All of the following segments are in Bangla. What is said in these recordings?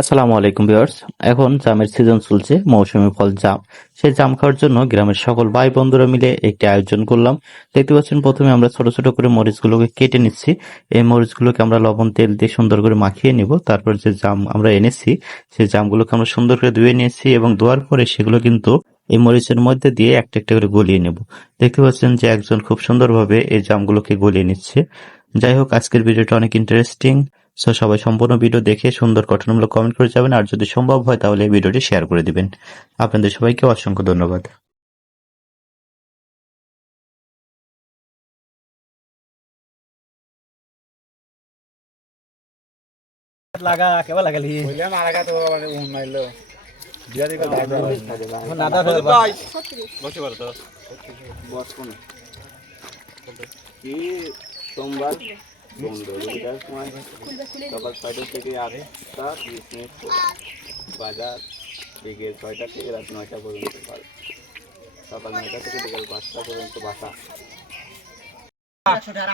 আসসালামু আলাইকুম ভিউয়ার্স। এখন জামের সিজন চলছে, মৌসুমী ফল জাম। সেই জাম খাওয়ার জন্য গ্রামের সকল ভাই বন্ধুরা মিলে একটি আয়োজন করলাম। দেখতে পাচ্ছেন, প্রথমে আমরা ছোট ছোট করে মরিচগুলোকে কেটে নিচ্ছি। এই মরিচগুলোকে আমরা লবণ তেল দিয়ে সুন্দর করে মাখিয়ে নিব। তারপর যে জাম আমরা এনেছি, সেই জামগুলোকে আমরা সুন্দর করে ধুয়ে নিয়েছি এবং ধোয়ার পরে সেগুলো কিন্তু এই মরিচের মধ্যে দিয়ে একটা একটা করে গলিয়ে নেব। দেখতে পাচ্ছেন যে একজন খুব সুন্দরভাবে এই জামগুলোকে গলিয়ে নিচ্ছে। যাই হোক, আজকের ভিডিওটা অনেক ইন্টারেস্টিং। সো সবাই সম্পূর্ণ ভিডিও দেখে সুন্দর গঠনমূলক কমেন্ট করে যাবেন, আর যদি সম্ভব হয় তাহলে এই ভিডিওটি শেয়ার করে দিবেন। আপনাদের সবাইকে অসংখ্য ধন্যবাদ। লাগা কেবা লাগালি কইলে না লাগা তো মানে উন মাইলো বিয়া দিকে দাদা নাদা ভাই বসে পারো তো বস কোন কি সোমবার বন্ধ রবিবার সময় সকাল 6টা থেকে 8টা 20 মিনিট বাজার বিকেল 6টা থেকে রাত 9টা পর্যন্ত সকাল 9টা থেকে বিকেল 5টা পর্যন্ত বাসা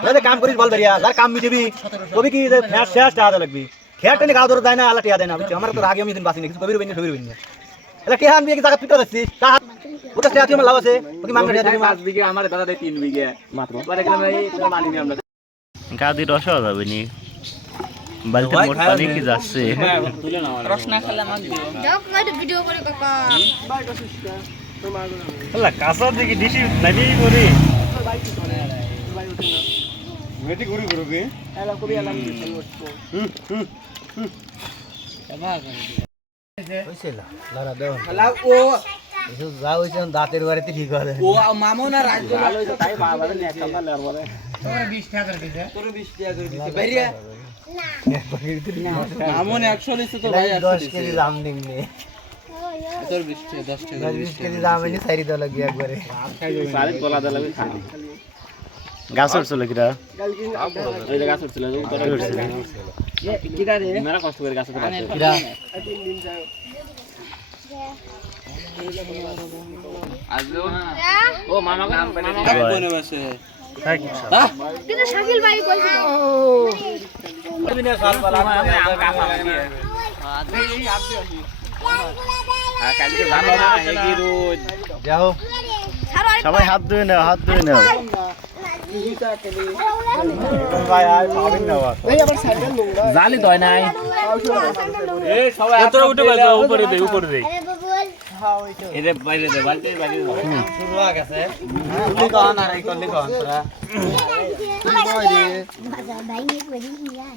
ওরে কাম করিস বল বেরিয়া যার কাম মিটিবি কবি কি ফ্যাস শেষ টাকা লাগবি খেয়ারটা নি গাও ধরে দেয় না আল্লাহ টিয়া দেয় না বুঝছো আমার তো আগে আমি দিন বাসি নাকি কবির বইনি সবির বইনি এলা কে আনবি কি জায়গা পিটা যাচ্ছিস তা ওটা টিয়া তুই আমার লাভ আছে ওকে মাংস টিয়া দিবি 5 বিঘা আমার দাদা দেয় 3 বিঘা মাত্র পরে গেলাম এই মানি নি আমরা গাদি রসা যাবে নি, বালতি মোট পানি কি যাচ্ছে। তুলে না রসনা খেলা মাগ দিও যাও কয়টা ভিডিও করে কাকা আল্লাহ কাঁচা দেখি ডিসি নাবি করে মেটি ঘুরি ঘুরবি এলা কবি এলাম কইছিলা লারা দেও খেলা ও এসো যা হইছে দাঁতের বাড়িতে ঠিক হবে ও মামু না রাজ্য ভালো হইছে তাই বাবা নে একটা লেয়ার পরে তোর 20 টাকা করে দিছে তোর 20 টাকা করে দিছে বাইরিয়া মামু না 100 লিছে তো ভাই 10 কেজি দাম দিংনে তোর 20 টাকা 10 টাকা 20 কেজি দাম এনে সাইরি দেওয়া লাগবে একবারে সারি গলা দে লাগবে খালি গাছ উঠছিল কিরা? ওই যে গাছ উঠছিল উপরে উঠছিল কিরা রে মেরা কষ্ট করে গাছ উঠছিল কিরা আজও ও মামা কোনে বসে কিন্তু শাকিল ভাই কইছিল দিনে সাল পালা আর কালকে ভালো না হেগি রোজ যাও সবাই হাত ধুয়ে নাও, হাত ধুয়ে নাও। ভাই আর পাবেন না বাস জালি দয় নাই। এই সবাই তোরা উঠে বাজো উপরে দে আরে বাবুল এই যে বাইরে দে বালতি বাইরে দে শুরু হয়ে গেছে তুই কন আর এই করলি কন তোরা বাজা ভাই নি করি হিয়া